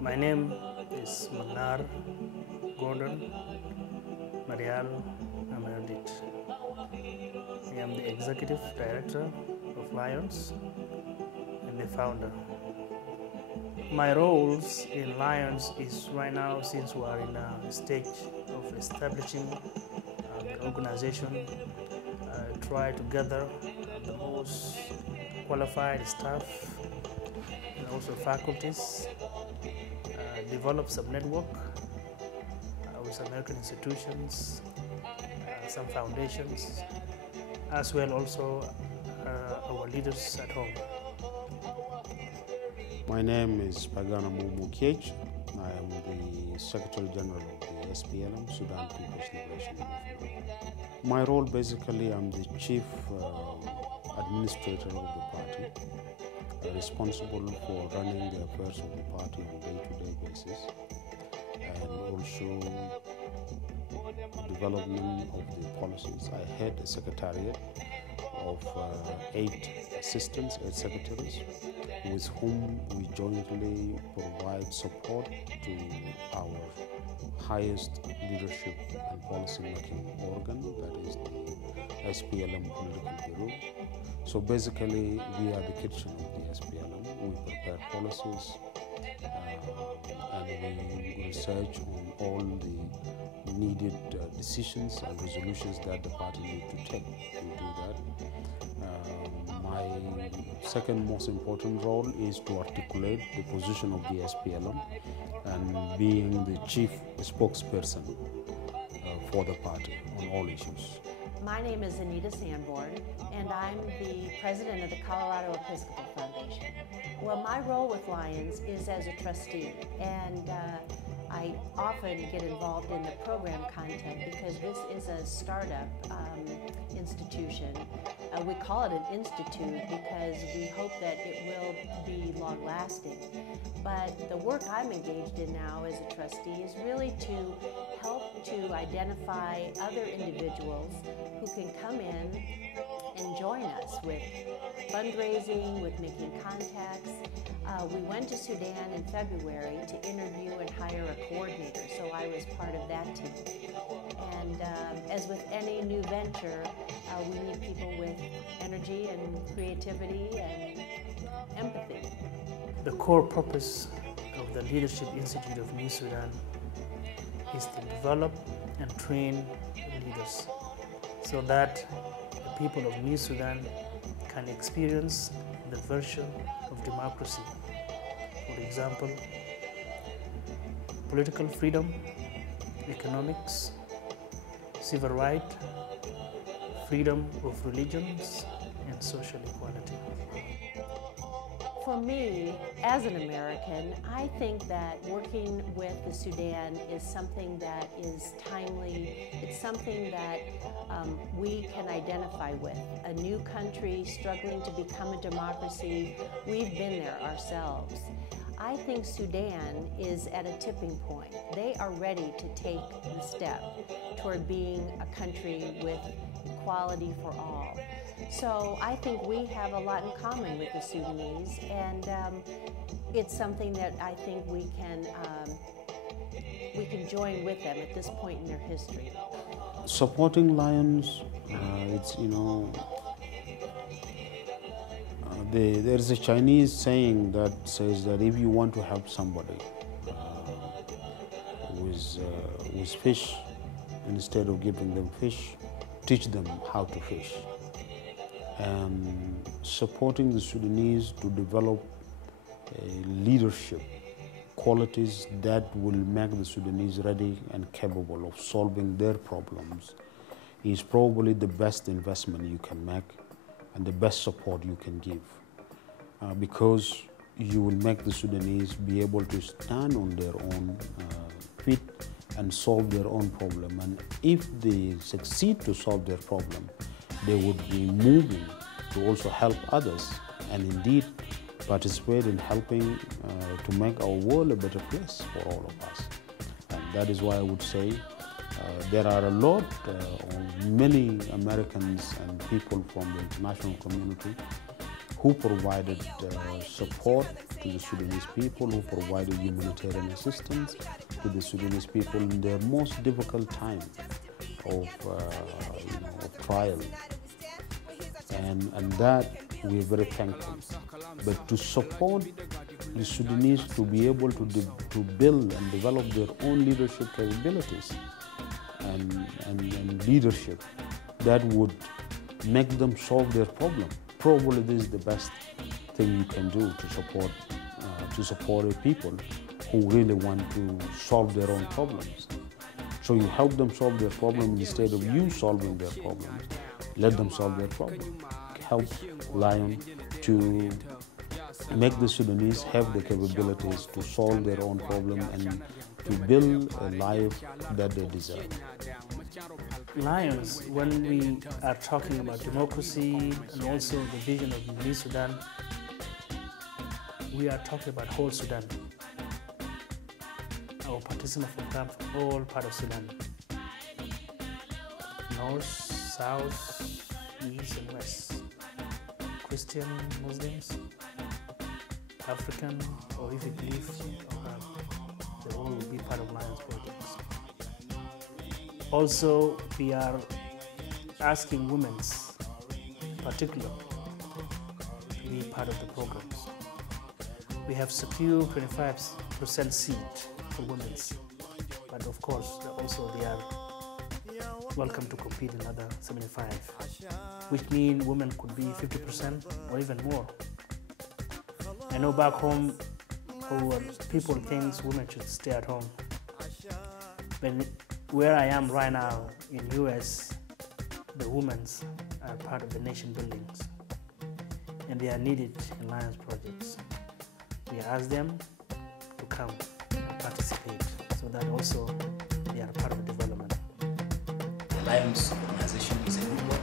My name is Manar Gordon Marial Amerdit. I am the Executive Director of Lions and the founder. My roles in Lions is right now, since we are in a stage of establishing the organization, try to gather the most qualified staff and also faculties, develop some network with American institutions, some foundations, as well also our leaders at home. My name is Pagana Mumukiech. I am the Secretary General of the SPLM, Sudan People's Liberation Movement. My role basically, I'm the Chief Administrator of the party, responsible for running the affairs of the party on a day-to-day basis, and also development of the policies. I head a secretariat of 8 assistants, 8 secretaries, with whom we jointly provide support to our highest leadership and policy-making organ, that is the SPLM Political Bureau. So basically, we are the kitchen of the SPLM. We prepare policies and we research on all the needed decisions and resolutions that the party needs to take. We do that. My second most important role is to articulate the position of the SPLM and being the chief spokesperson for the party on all issues. My name is Anita Sanborn, and I'm the president of the Colorado Episcopal Foundation. Well, my role with Lions is as a trustee, and I often get involved in the program content because this is a startup institution. We call it an institute because we hope that it will be long-lasting. But the work I'm engaged in now as a trustee is really to help to identify other individuals who can come in and join us with fundraising, with making contacts. We went to Sudan in February to interview and hire a coordinator, so I was part of that team. And as with any new venture, we need people with energy and creativity and empathy. The core purpose of the Leadership Institute of New Sudan is to develop and train leaders so that the people of New Sudan can experience the version of democracy. For example, political freedom, economics, civil rights, freedom of religions, and social equality. For me, as an American, I think that working with the Sudan is something that is timely. It's something that we can identify with. A new country struggling to become a democracy. We've been there ourselves. I think Sudan is at a tipping point. They are ready to take the step toward being a country with equality for all. So I think we have a lot in common with the Sudanese, and it's something that I think we can join with them at this point in their history. Supporting Lions, there's a Chinese saying that says that if you want to help somebody with fish, instead of giving them fish, teach them how to fish. And supporting the Sudanese to develop leadership qualities that will make the Sudanese ready and capable of solving their problems is probably the best investment you can make and the best support you can give, because you will make the Sudanese be able to stand on their own feet and solve their own problem. And if they succeed to solve their problem, they would be moving to also help others and indeed participate in helping to make our world a better place for all of us. And that is why I would say There are a lot of many Americans and people from the international community who provided support to the Sudanese people, who provided humanitarian assistance to the Sudanese people in their most difficult time of trial. And that we're very thankful. But to support the Sudanese to be able to build and develop their own leadership capabilities and leadership that would make them solve their problem. Probably this is the best thing you can do to support a people who really want to solve their own problems. So you help them solve their problem instead of you solving their problems. Let them solve their problem. Help Lion to make the Sudanese have the capabilities to solve their own problem and to build a life that they deserve. Lions, when we are talking about democracy and also the vision of New Sudan, we are talking about whole Sudan. Our participants come from all parts of Sudan. North, South, East and West. Christian, Muslims, African, or if you believe they all will be part of Lions projects. Also, we are asking women in particular to be part of the programs. We have secured 25% seat for women, but of course also they are welcome to compete in another 75, which means women could be 50% or even more. I know back home people think women should stay at home, but where I am right now in US, the women are part of the nation buildings and they are needed in Lions projects. We ask them to come and participate so that also they are part of the development. The Lions organization is a good one,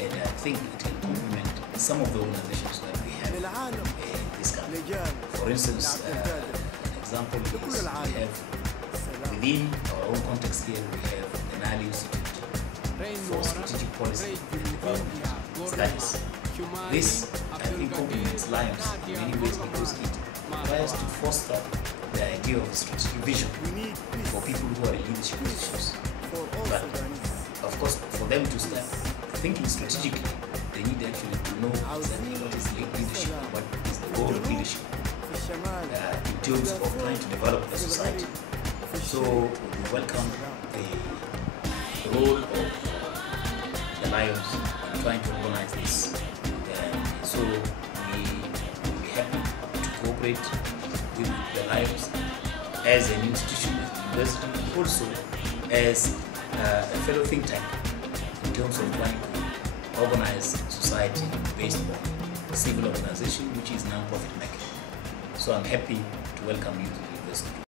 and I think it can complement some of the organizations that we have in this country. For instance, an example is we have within our own context here, we have the Nile Institute for Strategic Policy and Development Studies. This, I think, complements Lions in many ways because it tries to foster the idea of strategic vision for people who are in leadership positions. But of course, for them to start thinking strategically, they need actually to know exactly what is leadership, what is the goal of leadership in terms of trying to develop a society. So we welcome the role of the Lions in trying to organize this. So we will be happy to cooperate with the Lions as an institution at the university, also as a fellow think tank in terms of trying to organize society based on civil organization, which is non-profit making. So I'm happy to welcome you to the university.